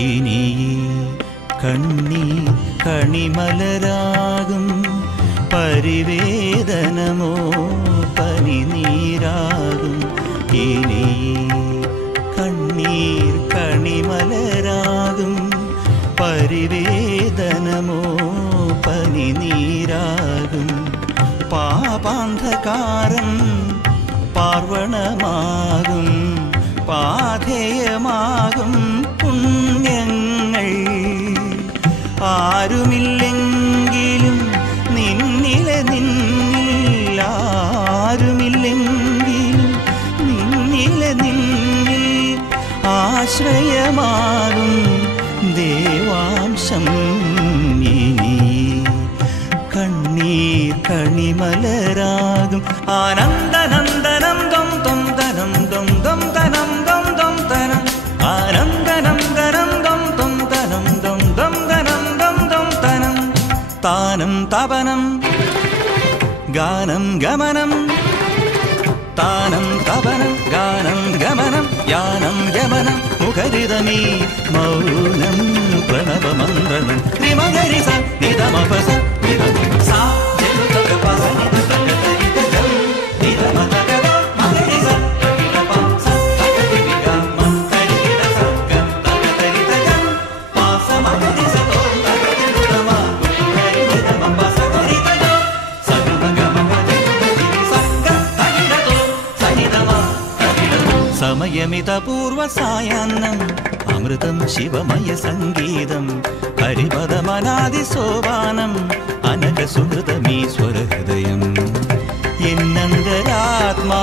ഇനി കണ്ണീർ കണിമലരാകും പരിവേദനമോ പനിനീരാകും. ഇനി കണ്ണീർ കണിമലരാകും പരിവേദനമോ പനിനീരാകും. പാപാന്ധകാരം പാർവണമാകും പാഥേയമാകും പുണ്യങ്ങൾ. ആരുമില്ലെങ്കിലും നിന്നിലെ നിന്നിൽ ആരുമില്ലെങ്കിലും നിന്നിലെ നിന്നിൽ ആശ്രയമാകും ദേവാംശം. ഇനി കണ്ണീർ കണിമലരാകും. ആനന്ദനന്ദനം ദം ദം ദനം ദം ദം ദനം ദം ദം ദനം ആനന്ദനം ദനം ദം ദം ദനം ദം ദം ദനം ദം ദം ദനം. താനം തപനം ഗാനം ഗമനം താനം തപനം ഗാനം ഗമനം യാനം ഗമനം മുഖരിതമീ മൗനം പ്രണവമന്ത്രണം. ത്രിമകരി സ നിധമപസ സാ സമയമിതപൂർവ സായാഹ്നം അമൃതം ശിവമയ സംഗീതം ഹരിപദമനാദി സോപാനം അനഘ സുഹൃതമീശ്വര ഹൃദയം. എന്നന്തരാത്മാ